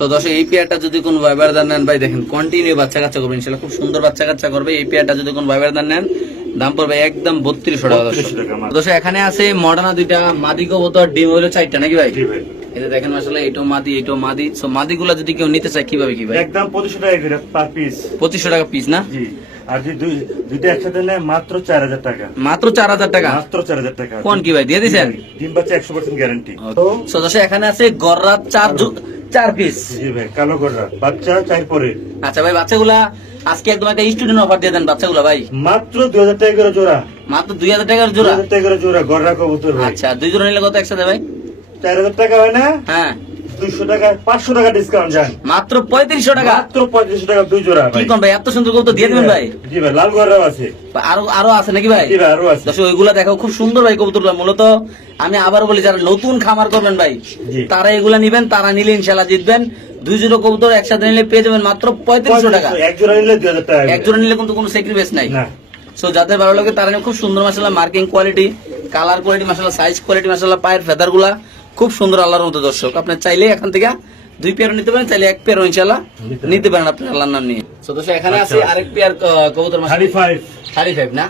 তো দশ এই পেয়ারটা যদি কোন ভাইবার দান নেন ভাই দেখেন কন্টিনিউ বাচ্চা কাচ্চা করবে ইনশাল্লাহ খুব সুন্দর বাচ্চা কাচ্চা করবে। এই পেয়ারটা যদি কোন ভাইবার দান নেন দাম পড়বে একদম বত্রিশশো টাকা দর্শক। 3200 টাকা মাত্র। দর্শক এখানে আছে মডার্না দুইটা মাদি কবুতর ডিম হলো চারটা নাকি ভাই? যে দেখেন আসলে এটাও মাদি এটাও মাদি। সো মাদি গুলা যদি কেউ নিতে চায় কীভাবে কি ভাই? একদম পঁচিশশো টাকা পার পিস পঁচিশশো টাকা পিস না? জি। আর যদি দুইটা একসাথে নেয় মাত্র চার হাজার টাকা। মাত্র চার হাজার টাকা? মাত্র চার হাজার টাকা। কোন কি ভাই দিয়ে দিছেন? ডিম বাচ্চা একশো পার্সেন্ট গ্যারান্টি সো দর্শক এখানে আছে গররা চার চার পিস জি ভাই কালো গড়রা বাচ্চা চাই পরে। আচ্ছা ভাই বাচ্চাগুলা আজকে একদম একটা স্টুডেন্ট অফার দিয়ে দেন বাচ্চাগুলা ভাই। মাত্র দুই হাজার টাকা করে জোড়া। মাত্র দুই হাজার টাকার জোড়া? হাজার টাকা জোড়া গড়রা কবুতর আচ্ছা দুই জোড়া নিলে কত একসাথে ভাই? চার হাজার টাকা হয় না? হ্যাঁ। দুইশো টাকা পাঁচশো টাকা ডিসকাউন্ট যান মাত্র পঁয়ত্রিশশো টাকা? মাত্র পঁয়ত্রিশশো টাকা দুই জোড়া কি ভাই? এত সুন্দর কবুতর দিয়ে দিবেন ভাই জি ভাই লাল গড়রাও আছে। আরও আরও আছে নাকি ভাই? জি ভাই আরও আছে। দর্শক ওইগুলা দেখো খুব সুন্দর ভাই কবুতরগুলো মূলত আমি আবার বলি যারা নতুন খামার করবেন ভাই তারা এগুলা নিবেন তারা নিলে ইনশাল্লাহ জিতবেন। দুই জোড়া কবুতর একসাথে নিলে পেয়ে যাবেন মাত্র পঁয়ত্রিশশো টাকা। এক জোড়া নিলে দুই হাজার টাকা এক জোড়া নিলে কিন্তু কোনো স্যাক্রিফাইস নাই। সো যাদের ভালো লাগে তারা খুব সুন্দর মাসাল্লাহ মার্কিং কোয়ালিটি কালার কোয়ালিটি মাসাল্লাহ সাইজ কোয়ালিটি মাসাল্লাহ পায়ের ফেদারগুলা। খুব সুন্দর আল্লাহর মতো দর্শক আপনি চাইলে এখান থেকে দুই পেয়ার নিতে পারেন চাইলে এক পেয়ার ইনশাল্লাহ নিতে পারেন। আপনার আল্লাহর নাম নিয়ে এখানে আছে আচ্ছা। আরেক পেয়ার কবুতর থার্টি ফাইভ না